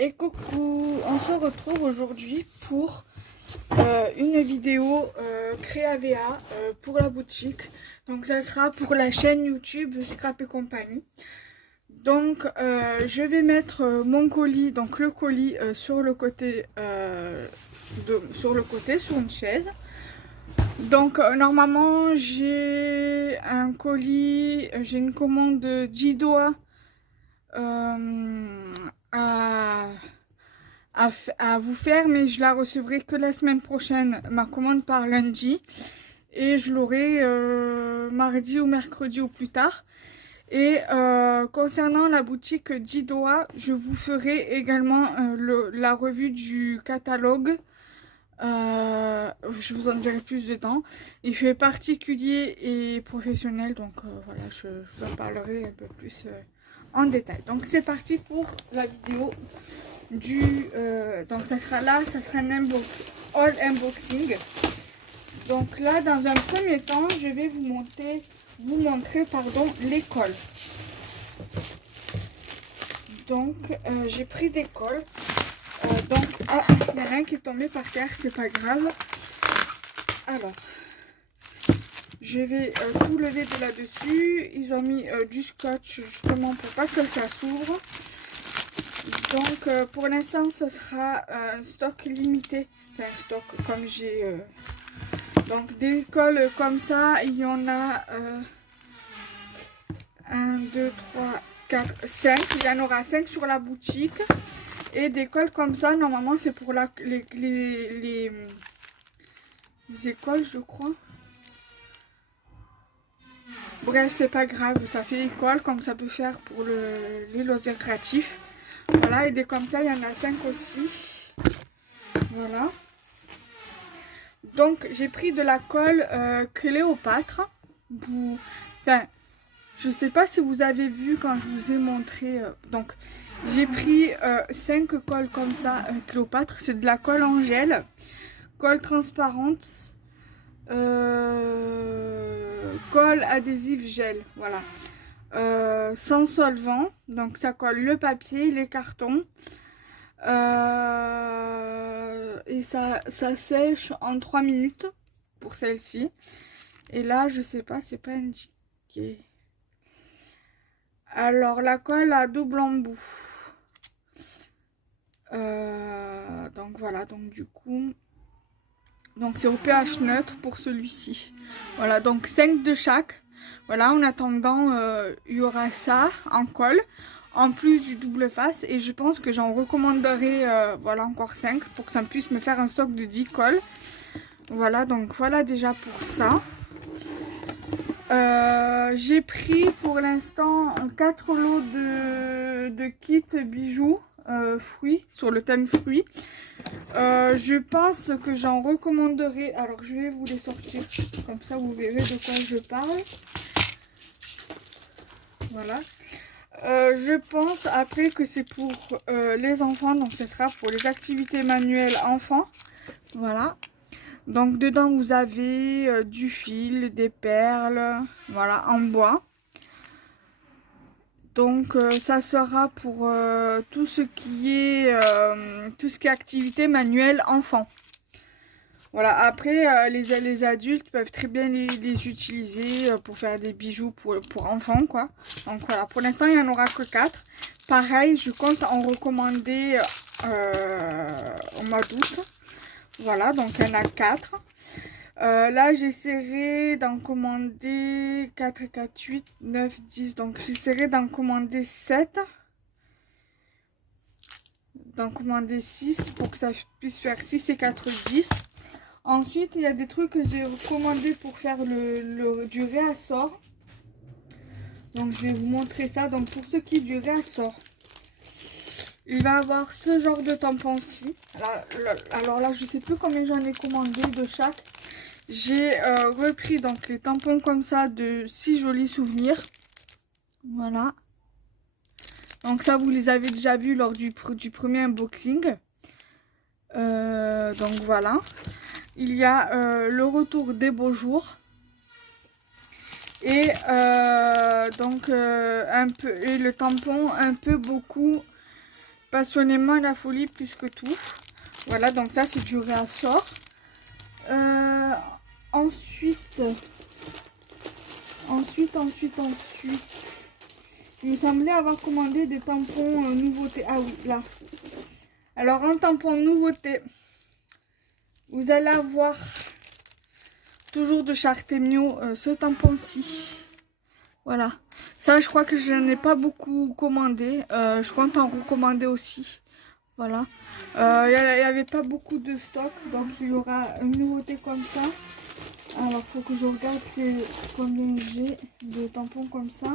Et coucou, on se retrouve aujourd'hui pour une vidéo Créavea pour la boutique. Donc ça sera pour la chaîne YouTube Scrap et compagnie. Donc je vais mettre mon colis, donc le colis sur le côté, sur une chaise. Donc normalement j'ai un colis, j'ai une commande de Jidoa à vous faire, mais je la recevrai que la semaine prochaine, ma commande par lundi, et je l'aurai mardi ou mercredi au plus tard. Et concernant la boutique Jidoa, je vous ferai également la revue du catalogue. Je vous en dirai plus dedans. Il fait particulier et professionnel, donc voilà, je vous en parlerai un peu plus en détail. Donc c'est parti pour la vidéo donc ça sera un haul unboxing. Donc là, dans un premier temps, je vais vous montrer les cols. Donc j'ai pris des cols. Donc il y en a un qui est tombé par terre, c'est pas grave. Alors je vais tout lever de là-dessus. Ils ont mis du scotch justement pour pas que ça s'ouvre. Donc pour l'instant ce sera un stock limité, enfin stock comme j'ai donc des cols comme ça, il y en a 1, 2, 3, 4, 5, il y en aura 5 sur la boutique. Et des cols comme ça, normalement c'est pour les écoles, je crois. Bref, c'est pas grave, ça fait école comme ça peut faire pour les loisirs créatifs. Voilà, et des comme ça, il y en a 5 aussi. Voilà. Donc, j'ai pris de la colle Cléopâtre. Enfin, je sais pas si vous avez vu quand je vous ai montré. Donc, j'ai pris 5 colles comme ça, Cléopâtre. C'est de la colle en gel. Colle transparente. Colle adhésive gel. Voilà. Sans solvant, donc ça colle le papier, les cartons, et ça sèche en 3 minutes pour celle-ci. Et là je sais pas, c'est pas indiqué. Alors la colle à double embout, donc voilà, donc du coup donc c'est au pH neutre pour celui-ci. Voilà, donc 5 de chaque. Voilà, en attendant, il y aura ça en colle, en plus du double face. Et je pense que j'en recommanderai, voilà, encore 5 pour que ça puisse me faire un stock de 10 colles. Voilà, donc voilà déjà pour ça. J'ai pris pour l'instant 4 lots de kits bijoux fruits, sur le thème fruits. Je pense que j'en recommanderai. Alors je vais vous les sortir, comme ça vous verrez de quoi je parle. Voilà. Je pense après que c'est pour les enfants, donc ce sera pour les activités manuelles enfants. Voilà. Donc dedans vous avez du fil, des perles, voilà, en bois. Donc ça sera pour tout ce qui est activité manuelle enfant. Voilà, après les adultes peuvent très bien les utiliser pour faire des bijoux pour enfants, quoi. Donc voilà, pour l'instant il n'y en aura que 4. Pareil, je compte en recommander au mois d'août. Voilà, donc il y en a 4. Là j'essaierai d'en commander 4, 4, 8, 9, 10. Donc j'essaierai d'en commander 7. D'en commander 6 pour que ça puisse faire 6 et 4, 10. Ensuite, il y a des trucs que j'ai recommandé pour faire du réassort. Donc, je vais vous montrer ça. Donc, pour ce qui est du réassort, il va avoir ce genre de tampon-ci. Alors là, je ne sais plus combien j'en ai commandé de chaque. J'ai repris donc les tampons comme ça de 6 jolis souvenirs. Voilà. Donc ça, vous les avez déjà vus lors du premier unboxing. Donc voilà. Il y a le retour des beaux jours. Et donc un peu, et le tampon un peu beaucoup passionnément la folie plus que tout. Voilà, donc ça c'est du réassort. Ensuite, il me semblait avoir commandé des tampons nouveautés. Ah oui, là. Alors, en tampon nouveauté, vous allez avoir toujours de chez Artemio ce tampon-ci. Voilà. Ça, je crois que je n'en ai pas beaucoup commandé. Je compte en recommander aussi. Voilà. Il n'y avait pas beaucoup de stock. Donc, il y aura une nouveauté comme ça. Alors, il faut que je regarde combien j'ai de tampons comme ça.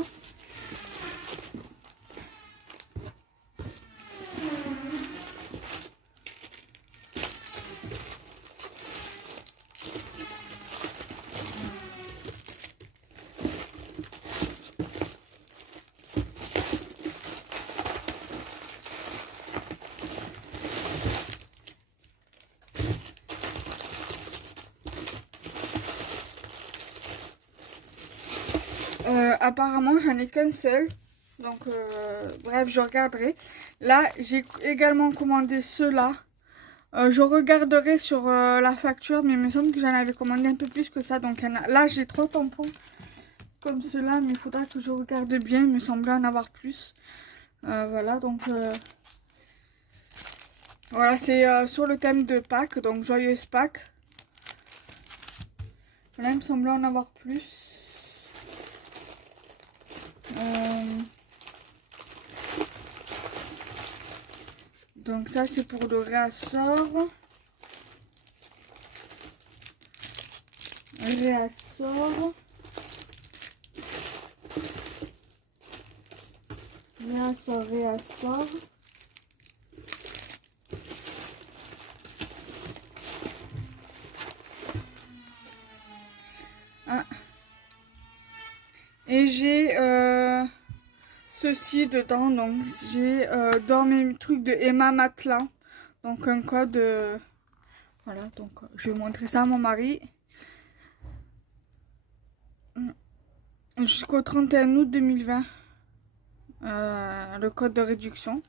Apparemment, j'en ai qu'un seul. Donc, bref, je regarderai. Là, j'ai également commandé ceux-là. Je regarderai sur la facture, mais il me semble que j'en avais commandé un peu plus que ça. Donc, là, j'ai 3 tampons comme ceux-là, mais il faudra que je regarde bien. Il me semblait en avoir plus. Voilà, donc... voilà, c'est sur le thème de Pâques, donc joyeuse Pâques. Là, il me semblait en avoir plus. Donc ça c'est pour le réassort. Réassort. Ah. Et j'ai ceci dedans, donc j'ai dans mes trucs de Emma Matelas, donc un code, voilà, donc je vais montrer ça à mon mari. Jusqu'au 31 août 2020, le code de réduction.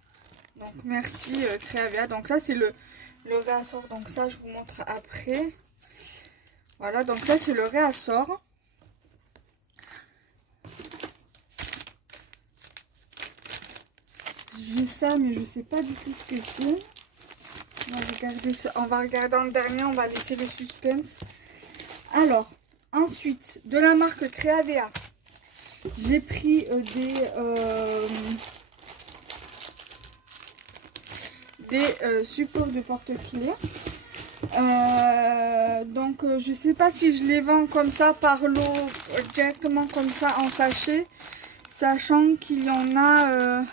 Donc merci Créavia. Donc ça c'est le réassort, donc ça je vous montre après. Voilà, donc ça c'est le réassort. J'ai ça, mais je sais pas du tout ce que c'est. On va regarder en dernier, on va laisser le suspense. Alors, ensuite, de la marque Créavea, j'ai pris des supports de porte-clés. Donc, je sais pas si je les vends comme ça par lot, directement comme ça en sachet, sachant qu'il y en a...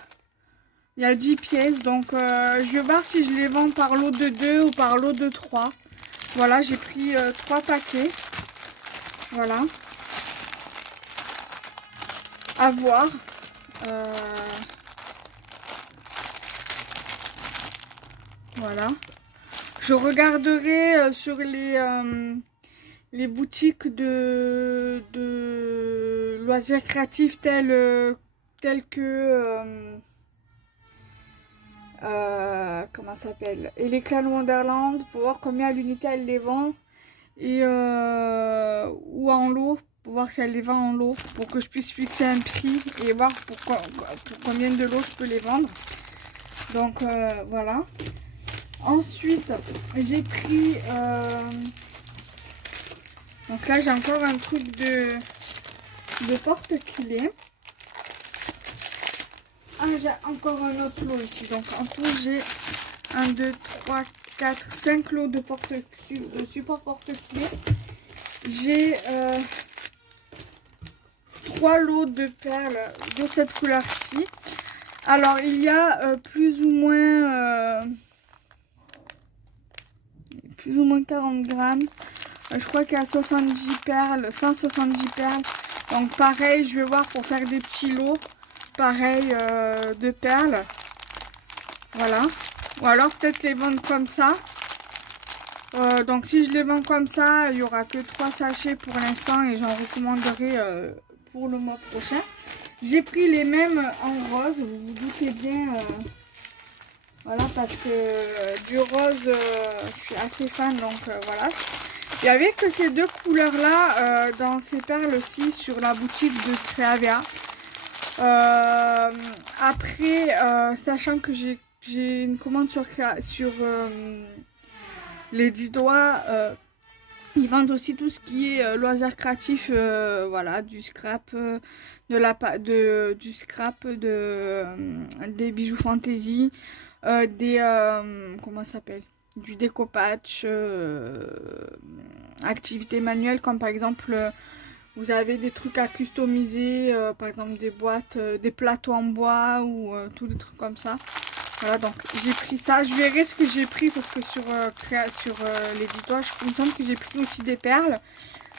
il y a 10 pièces, donc je vais voir si je les vends par lot de 2 ou par lot de 3. Voilà, j'ai pris 3 paquets. Voilà. À voir. Voilà. Je regarderai sur les boutiques de loisirs créatifs tels que... comment ça s'appelle, et les Clan Wonderland, pour voir combien à l'unité elle les vend, et ou en lot, pour voir si elle les vend en lot, pour que je puisse fixer un prix et voir pour combien de lots je peux les vendre. Donc voilà. Ensuite j'ai pris donc là j'ai encore un truc de porte-clés. Ah, j'ai encore un autre lot ici. Donc en tout j'ai 1, 2, 3, 4, 5 lots de support porte-clés. J'ai 3 lots de perles de cette couleur-ci. Alors il y a plus ou moins 40 grammes. Je crois qu'il y a 70 perles, 170 perles. Donc pareil, je vais voir pour faire des petits lots. Pareil de perles. Voilà. Ou alors peut-être les vendre comme ça. Donc si je les vends comme ça, il n'y aura que 3 sachets pour l'instant et j'en recommanderai pour le mois prochain. J'ai pris les mêmes en rose, vous vous doutez bien Voilà, parce que du rose, je suis assez fan, donc voilà. Il n'y avait que ces deux couleurs-là dans ces perles aussi sur la boutique de Creavia. Après, sachant que j'ai une commande sur les 10 doigts, ils vendent aussi tout ce qui est loisirs créatifs, voilà, du scrap, du scrap, des bijoux fantaisie, comment ça s'appelle? Du découpage, activités manuelles, comme par exemple, vous avez des trucs à customiser, par exemple des boîtes, des plateaux en bois ou tous les trucs comme ça. Voilà, donc j'ai pris ça. Je verrai ce que j'ai pris parce que sur les 10 doigts, il me semble que j'ai pris aussi des perles.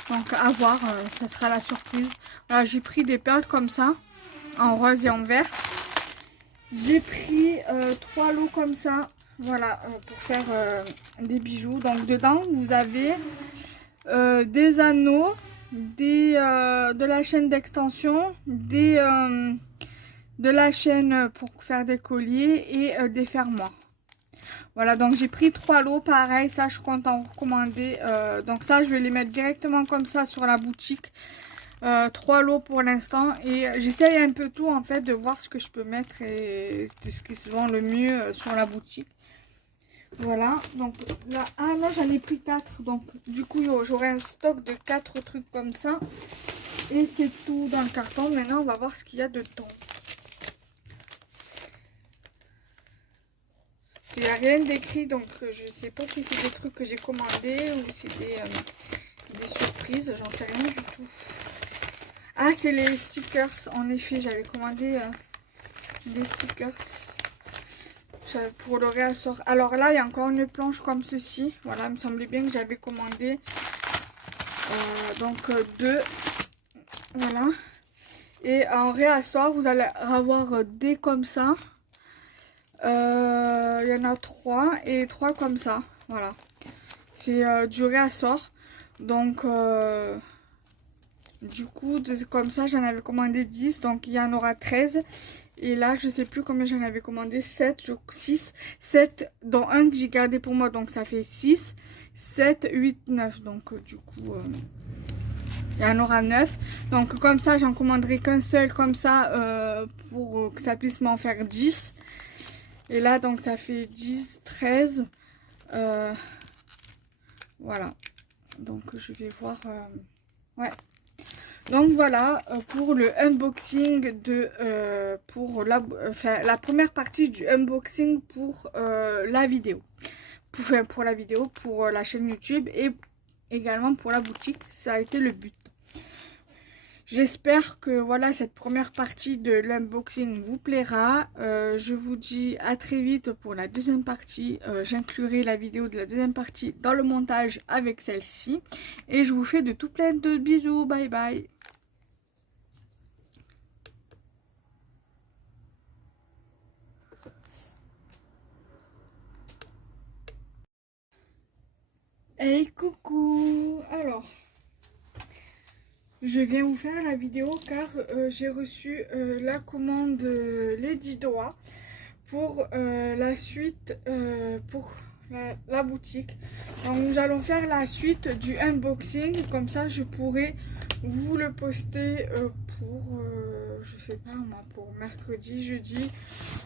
Donc à voir, ça sera la surprise. Voilà, j'ai pris des perles comme ça, en rose et en vert. J'ai pris 3 lots comme ça, voilà, pour faire des bijoux. Donc dedans, vous avez des anneaux, de la chaîne d'extension, de la chaîne pour faire des colliers et des fermoirs. Voilà, donc j'ai pris 3 lots, pareil, ça je compte en recommander. Donc ça, je vais les mettre directement comme ça sur la boutique. 3 lots pour l'instant et j'essaye un peu tout en fait de voir ce que je peux mettre et de ce qui se vend le mieux sur la boutique. Voilà, donc là, ah non, j'en ai pris 4, donc du coup j'aurai un stock de 4 trucs comme ça. Et c'est tout dans le carton. Maintenant, on va voir ce qu'il y a dedans. Il n'y a rien d'écrit, donc je sais pas si c'est des trucs que j'ai commandés ou si c'est des surprises, j'en sais rien du tout. Ah, c'est les stickers, en effet, j'avais commandé des stickers pour le réassort. Alors là, il y a encore une planche comme ceci, voilà, il me semblait bien que j'avais commandé donc deux, voilà. Et en réassort, vous allez avoir des comme ça. Il y en a 3 et 3 comme ça, voilà. C'est du réassort. Donc, du coup, comme ça, j'en avais commandé 10. Donc, il y en aura 13. Et là, je sais plus combien j'en avais commandé. 6, 7, dont un que j'ai gardé pour moi. Donc, ça fait 6, 7, 8, 9. Donc, du coup, il y en aura 9. Donc, comme ça, j'en commanderai qu'un seul comme ça pour que ça puisse m'en faire 10. Et là, donc, ça fait 10, 13. Voilà. Donc, je vais voir... ouais. Donc, voilà pour le unboxing de... pour la première partie du unboxing pour la vidéo. Pour la vidéo, pour la chaîne YouTube et également pour la boutique. Ça a été le but. J'espère que voilà, cette première partie de l'unboxing vous plaira. Je vous dis à très vite pour la deuxième partie. J'inclurai la vidéo de la deuxième partie dans le montage avec celle-ci. Et je vous fais de tout plein de bisous. Bye bye. Hey coucou. Alors... je viens vous faire la vidéo car j'ai reçu la commande les 10 doigts pour la suite, pour la boutique. Donc nous allons faire la suite du unboxing, comme ça je pourrai vous le poster pour, je sais pas moi, pour mercredi, jeudi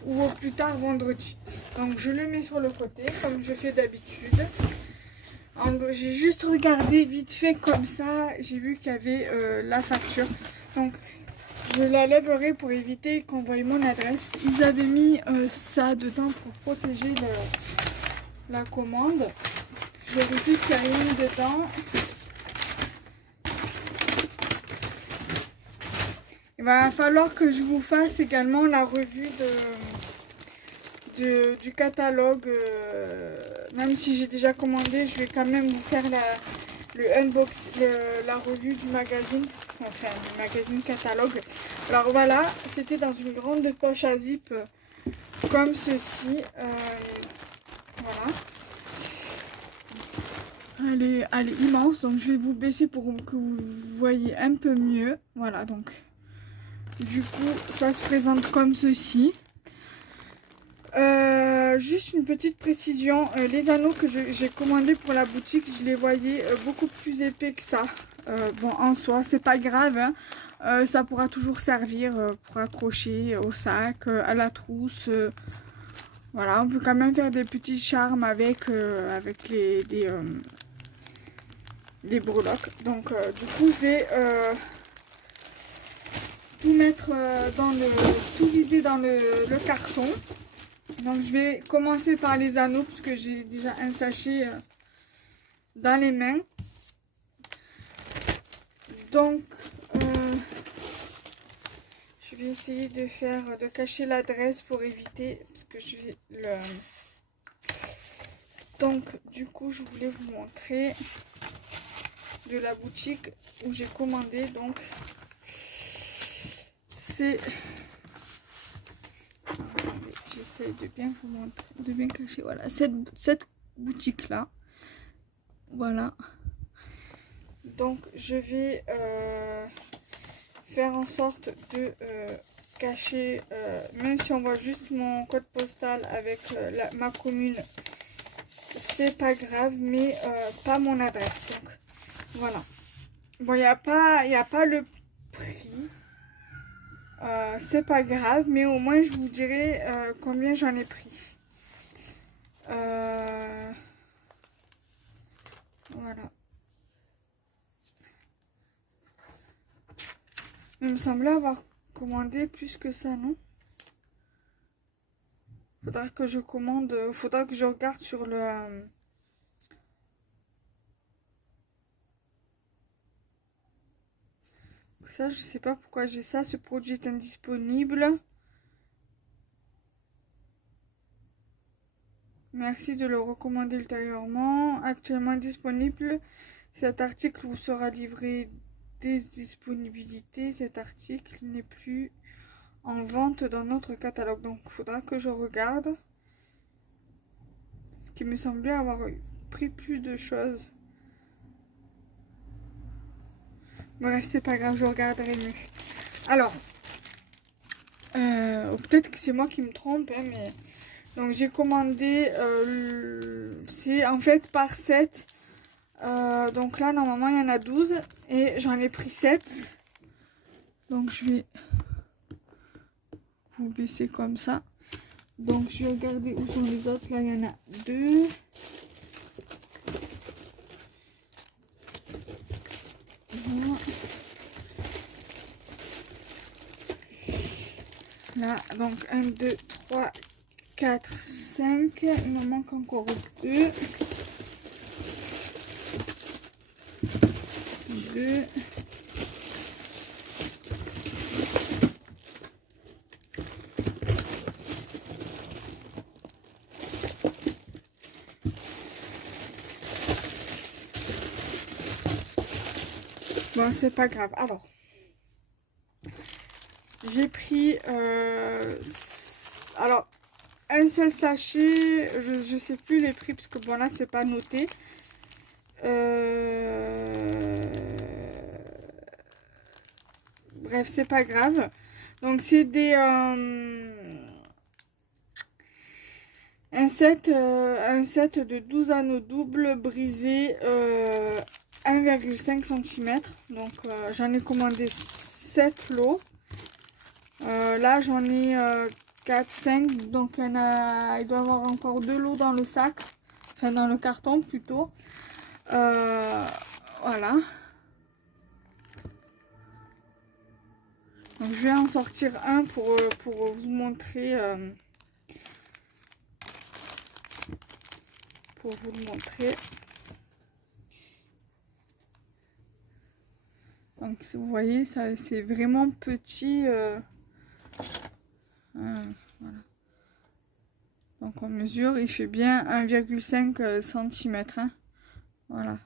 ou au plus tard vendredi. Donc je le mets sur le côté comme je fais d'habitude. J'ai juste regardé vite fait comme ça, j'ai vu qu'il y avait la facture. Donc je la lèverai pour éviter qu'on voie mon adresse. Ils avaient mis ça dedans pour protéger la commande. Je vérifie qu'il n'y a rien dedans. Il va falloir que je vous fasse également la revue du catalogue. Même si j'ai déjà commandé, je vais quand même vous faire la revue du magazine, enfin du magazine catalogue. Alors voilà, c'était dans une grande poche à zip comme ceci. Voilà. Elle est immense, donc je vais vous baisser pour que vous voyez un peu mieux. Voilà, donc du coup ça se présente comme ceci. Juste une petite précision, les anneaux que j'ai commandés pour la boutique, je les voyais beaucoup plus épais que ça. Bon, en soi, c'est pas grave, hein. Ça pourra toujours servir pour accrocher au sac, à la trousse. Voilà, on peut quand même faire des petits charmes avec, des breloques. Donc, du coup, je vais tout mettre tout vider dans le carton. Donc je vais commencer par les anneaux puisque j'ai déjà un sachet dans les mains. Donc je vais essayer de cacher l'adresse pour éviter parce que je vais le. Donc du coup je voulais vous montrer de la boutique où j'ai commandé. Donc c'est. J'essaie de bien vous montrer, de bien cacher. Voilà, cette boutique-là. Voilà. Donc, je vais faire en sorte de cacher, même si on voit juste mon code postal avec ma commune, c'est pas grave, mais pas mon adresse. Donc, voilà. Bon, il n'y a pas le prix. C'est pas grave, mais au moins je vous dirai combien j'en ai pris. Voilà. Il me semblait avoir commandé plus que ça, non? Faudra que je commande, faudra que je regarde sur le... Ça, je sais pas pourquoi j'ai ça. Ce produit est indisponible. Merci de le recommander ultérieurement. Actuellement disponible. Cet article vous sera livré des disponibilités. Cet article n'est plus en vente dans notre catalogue. Donc, il faudra que je regarde. Ce qui me semblait avoir pris plus de choses. Bref, c'est pas grave, je regarderai mieux. Alors, peut-être que c'est moi qui me trompe, hein, mais... Donc, j'ai commandé... c'est en fait par 7. Donc là, normalement, il y en a 12. Et j'en ai pris 7. Donc, je vais vous baisser comme ça. Donc, je vais regarder où sont les autres. Là, il y en a 2. Voilà. Là, donc 1, 2, 3, 4, 5. Il me manque encore 2. 2. Bon, c'est pas grave. Alors, j'ai pris alors un seul sachet. Je sais plus les prix parce que bon là c'est pas noté. Bref, c'est pas grave. Donc c'est des un set de 12 anneaux doubles brisés 1,5 cm. Donc j'en ai commandé 7 lots. Là j'en ai 4, 5. Donc il doit y avoir encore 2 lots dans le sac. Enfin dans le carton plutôt. Voilà. Donc je vais en sortir un pour vous montrer. Pour vous le montrer. Donc vous voyez, ça c'est vraiment petit. Voilà. Donc on mesure, il fait bien 1,5 cm. Hein. Voilà.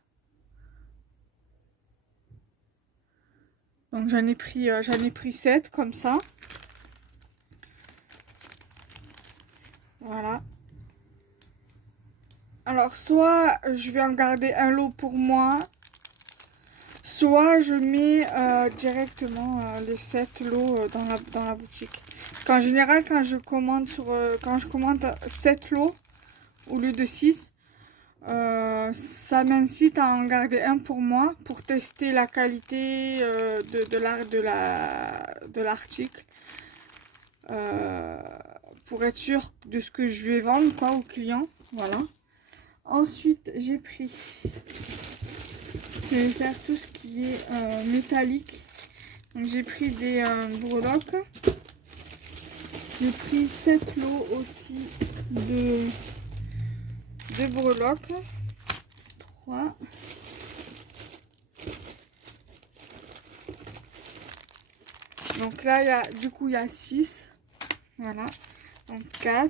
Donc j'en ai pris 7 comme ça. Voilà. Alors soit je vais en garder un lot pour moi, soit je mets directement les 7 lots dans la boutique. qu'en général, quand je commande quand je commande 7 lots au lieu de 6, ça m'incite à en garder un pour moi pour tester la qualité de l'article, pour être sûr de ce que je vais vendre quoi aux clients. Voilà. Ensuite, j'ai pris, je vais faire tout ce qui est métallique. Donc j'ai pris des breloques. J'ai pris 7 lots aussi de breloques. 3. Donc là, du coup, il y a 6. Voilà. Donc 4.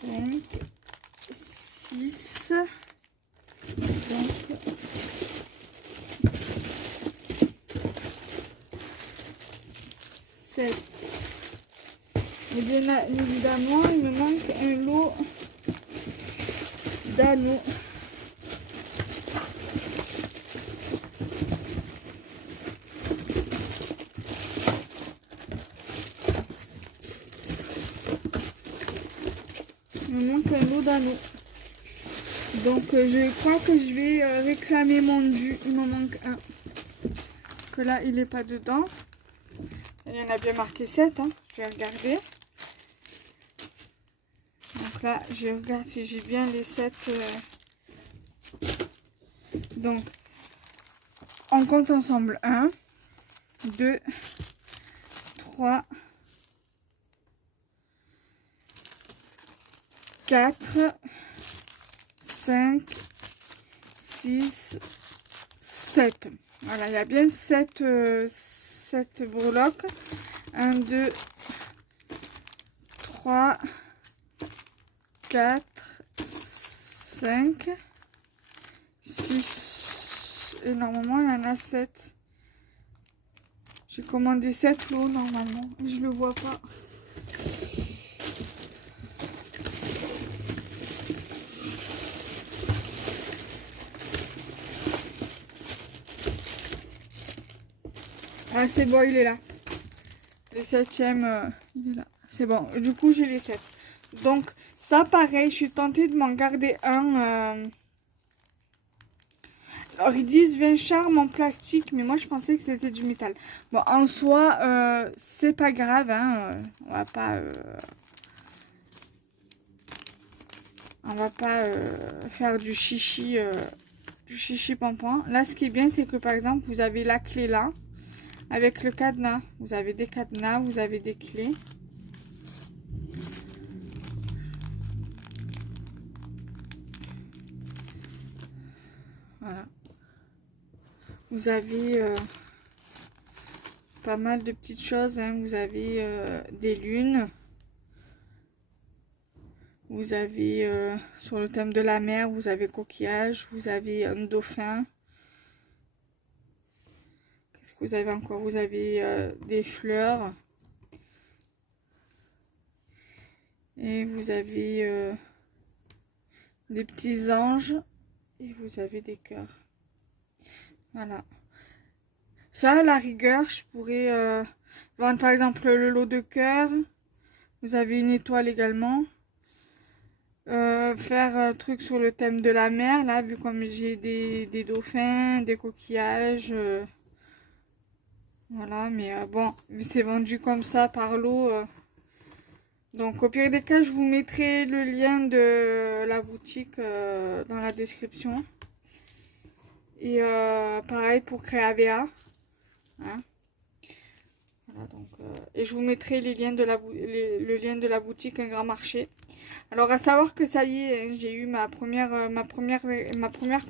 5. 6. Donc 7. Et bien évidemment, il me manque un lot d'anneaux. Il me manque un lot d'anneaux. Donc je crois que je vais réclamer mon dû. Il m'en manque un. Que là, il n'est pas dedans. Il y en a bien marqué 7. Hein. Je vais regarder. Donc là, je regarde si j'ai bien les 7. Donc, on compte ensemble. 1, 2, 3, 4, 5, 6, 7. Voilà, il y a bien 7 breloques. 1, 2, 3, 4, 5, 6. Et normalement, il y en a 7. J'ai commandé 7 lots normalement. Je le vois pas. Ah, c'est bon, il est là. Le 7e, il est là. C'est bon. Du coup, j'ai les 7. Donc, ça, pareil, je suis tentée de m'en garder un. Alors, ils disent vin charme en plastique, mais moi, je pensais que c'était du métal. Bon, en soi, c'est pas grave, hein. On va pas... faire du chichi pampan. Là, ce qui est bien, c'est que, par exemple, vous avez la clé là. Avec le cadenas, vous avez des cadenas, vous avez des clés. Voilà. Vous avez pas mal de petites choses. Hein. Vous avez des lunes. Vous avez, sur le thème de la mer, vous avez coquillage. Vous avez un dauphin. Qu'est-ce que vous avez encore? Vous avez des fleurs. Et vous avez des petits anges. Et vous avez des cœurs. Voilà. Ça, à la rigueur, je pourrais vendre par exemple le lot de cœur. Vous avez une étoile également. Faire un truc sur le thème de la mer. Là, vu comme j'ai des dauphins, des coquillages. Voilà, mais bon, c'est vendu comme ça par lot. Donc, au pire des cas, je vous mettrai le lien de la boutique dans la description. Et pareil pour Créavea. Hein. Voilà, donc, et je vous mettrai les liens de le lien de la boutique Un Grand Marché. Alors à savoir que ça y est, hein, j'ai eu ma première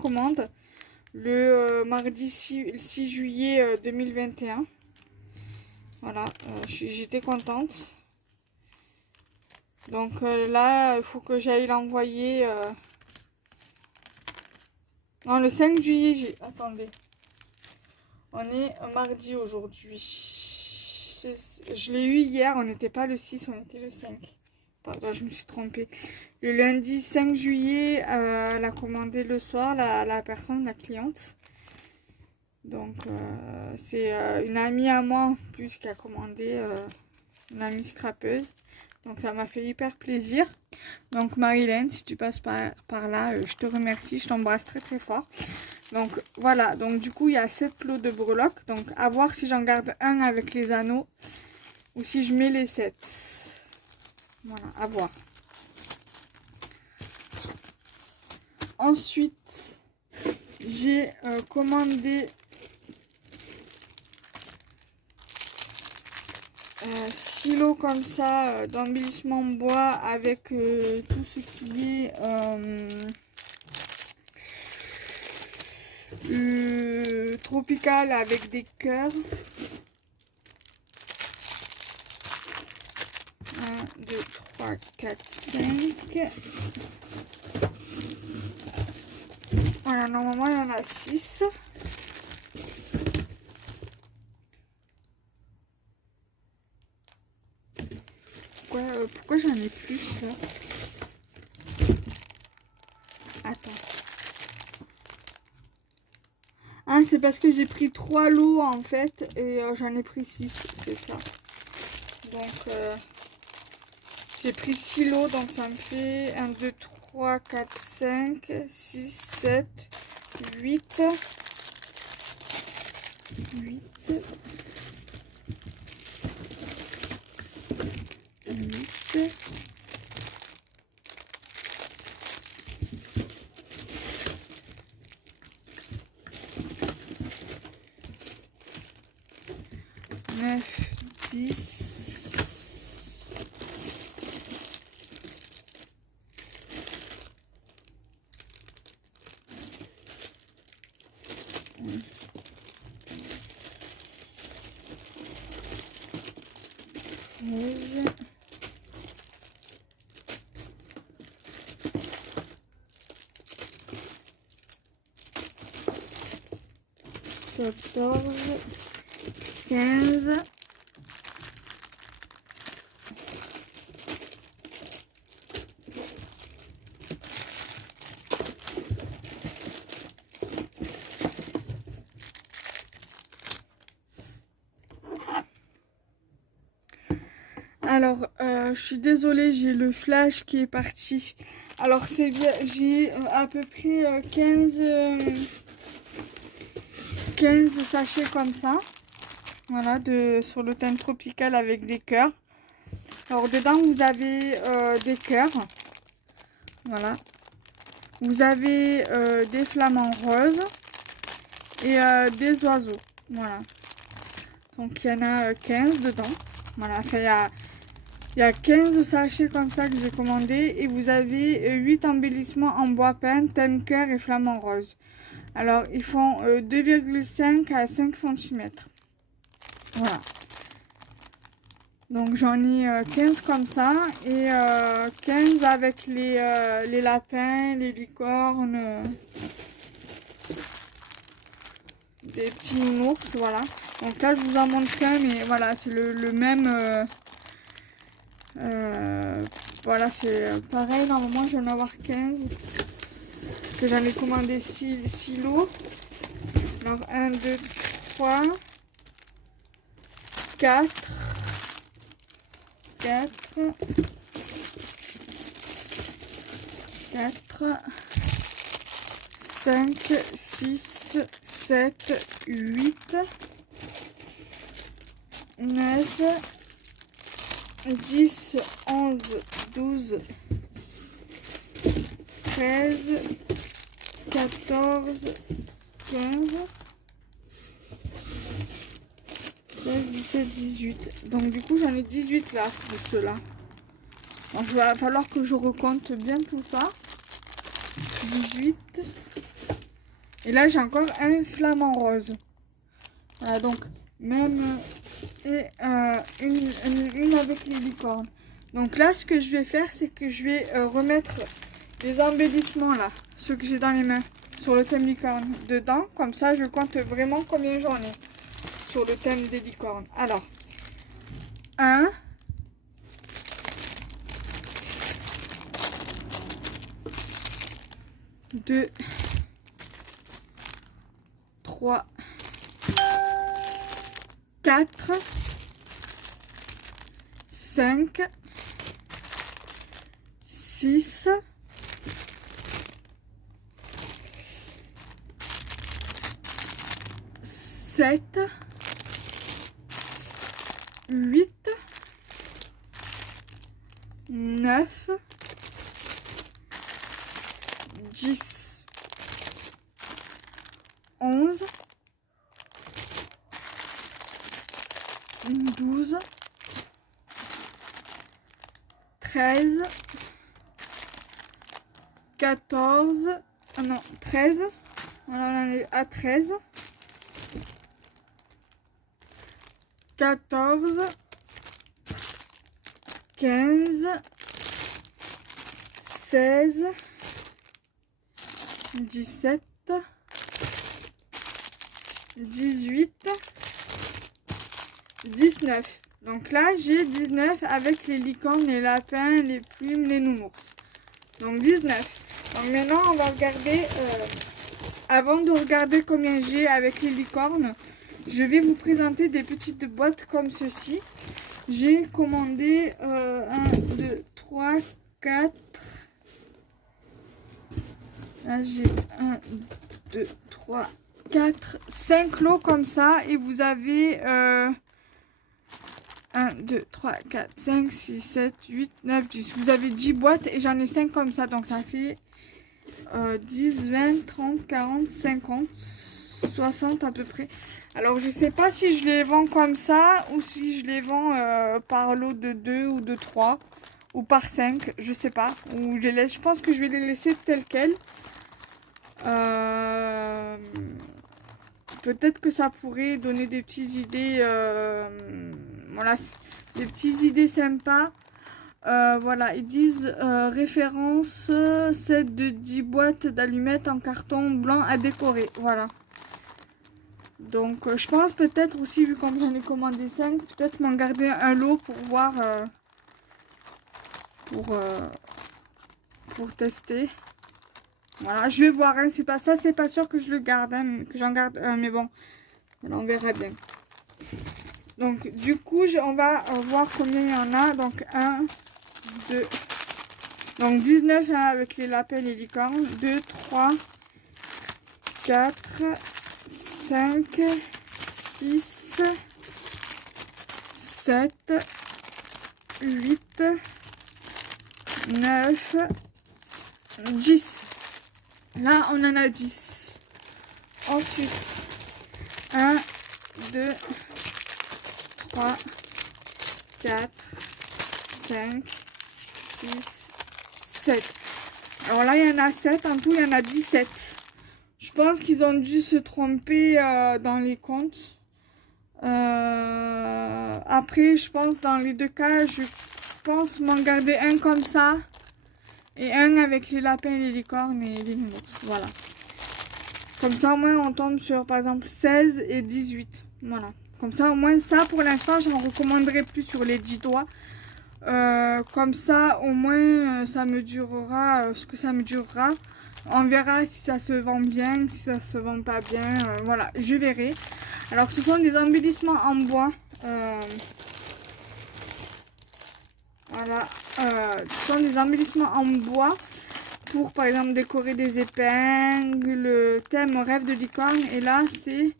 commande le mardi 6 juillet 2021. Voilà, j'étais contente. Donc là, il faut que j'aille l'envoyer. Non, le 5 juillet, attendez. On est un mardi aujourd'hui. Je l'ai eu hier, on n'était pas le 6, on était le 5. Pardon, je me suis trompée. Le lundi 5 juillet, elle a commandé le soir, la personne, la cliente. Donc, c'est une amie à moi en plus qui a commandé, une amie scrapeuse. Donc, ça m'a fait hyper plaisir. Donc, Marilyn, si tu passes par là, je te remercie. Je t'embrasse très très fort. Donc, voilà. Donc, du coup, il y a 7 plots de breloques. Donc, à voir si j'en garde un avec les anneaux ou si je mets les 7. Voilà, à voir. Ensuite, j'ai commandé 6 lots comme ça d'embellissement bois avec tout ce qui est tropical avec des cœurs. 1, 2, 3, 4, 5. Voilà, normalement il y en a 6. Pourquoi j'en ai plus là? Attends. Ah, c'est parce que j'ai pris 3 lots en fait et j'en ai pris 6, c'est ça. Donc j'ai pris 6 lots, donc ça me fait 1, 2, 3, 4, 5, 6, 7, 8. 8. 8. 9, 10. 13. 14, 15, alors, je suis désolée, j'ai le flash qui est parti. Alors, c'est bien, j'ai à peu près 15 sachets comme ça. Voilà, sur le thème tropical avec des cœurs. Alors, dedans, vous avez des cœurs. Voilà. Vous avez des flamants roses et des oiseaux. Voilà. Donc, il y en a 15 dedans. Voilà, enfin, il y a 15 sachets comme ça que j'ai commandé et vous avez 8 embellissements en bois peint, thème cœur et flamant rose. Alors, ils font 2,5 à 5 cm. Voilà. Donc, j'en ai 15 comme ça et 15 avec les lapins, les licornes, des petits nounours, voilà. Donc là, je vous en montre un, mais voilà, c'est le même... voilà, c'est pareil, normalement je vais en avoir 15. Parce que j'en ai commandé 6 lots. Alors 1, 2, 3, 4, 4, 5, 6, 7, 8, 9, 10, 11, 12, 13, 14, 15, 16, 17, 18. Donc du coup j'en ai 18 là de ceux-là. Donc il va falloir que je recompte bien tout ça. 18. Et là j'ai encore un flamant rose. Voilà, donc même et une avec les licornes. Donc là ce que je vais faire c'est que je vais remettre les embellissements là, ceux que j'ai dans les mains, sur le thème licorne dedans. Comme ça je compte vraiment combien j'en ai sur le thème des licornes. Alors 1, 2, 3, 4, 5, 6, 7, 8, 9, 10, 11, 12, 13, 14, non, 13, on en est à 13, 14, 15, 16, 17, 18, 19. Donc là, j'ai 19 avec les licornes, les lapins, les plumes, les nounours. Donc 19. Donc maintenant, on va regarder, avant de regarder combien j'ai avec les licornes, je vais vous présenter des petites boîtes comme ceci. J'ai commandé 1, 2, 3, 4. Là, j'ai 1, 2, 3, 4, 5 lots comme ça. Et vous avez 1, 2, 3, 4, 5, 6, 7, 8, 9, 10. Vous avez 10 boîtes et j'en ai 5 comme ça. Donc ça fait 10, 20, 30, 40, 50, 60 à peu près. Alors je sais pas si je les vends comme ça ou si je les vends par lot de 2 ou de 3 ou par 5. Je sais pas. Ou je les laisse. Je pense que je vais les laisser telles quelles. Peut-être que ça pourrait donner des petites idées, voilà, des petites idées sympas. Voilà, ils disent référence set de 10 boîtes d'allumettes en carton blanc à décorer. Voilà. Donc je pense peut-être aussi, vu comme j'en ai commandé 5, peut-être m'en garder un lot pour voir, pour tester. Voilà, je vais voir, hein, c'est pas ça, c'est pas sûr que je le garde, hein, que j'en garde un, mais bon, on verra bien. Donc, du coup, on va voir combien il y en a. Donc, 1, 2, donc 19 hein, avec les lapins et les licornes. 2, 3, 4, 5, 6, 7, 8, 9, 10. Là, on en a 10. Ensuite, 1, 2, 3, 4, 5, 6, 7. Alors là, il y en a 7. En tout, il y en a 17. Je pense qu'ils ont dû se tromper dans les comptes. Après, je pense dans les deux cas, je pense m'en garder un comme ça. Et un avec les lapins, les licornes et les nounours. Voilà. Comme ça, au moins, on tombe sur, par exemple, 16 et 18. Voilà. Comme ça, au moins, ça, pour l'instant, j'en recommanderai plus sur les 10 doigts. Comme ça, au moins, ça me durera ce que ça me durera. On verra si ça se vend bien, si ça se vend pas bien. Voilà, je verrai. Alors, ce sont des embellissements en bois. Voilà. Ce sont des embellissements en bois pour, par exemple, décorer des épingles. Thème rêve de licorne. Et là, c'est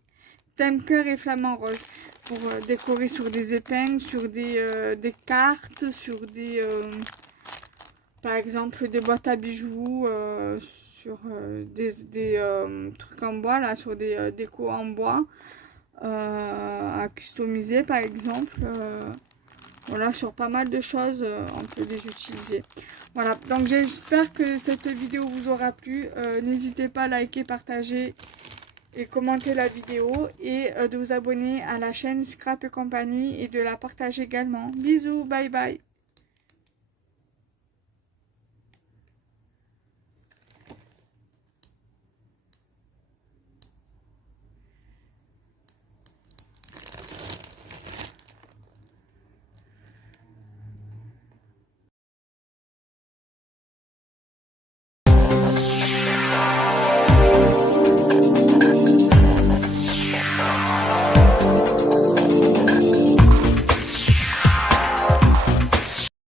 thème cœur et flamant rose. Pour décorer sur des épingles, sur des cartes, sur des... par exemple, des boîtes à bijoux, sur des trucs en bois, là, sur des décos en bois. À customiser, par exemple. Voilà, sur pas mal de choses, on peut les utiliser. Voilà, donc j'espère que cette vidéo vous aura plu. N'hésitez pas à liker, partager et commenter la vidéo. Et de vous abonner à la chaîne Scrap et compagnie et de la partager également. Bisous, bye bye.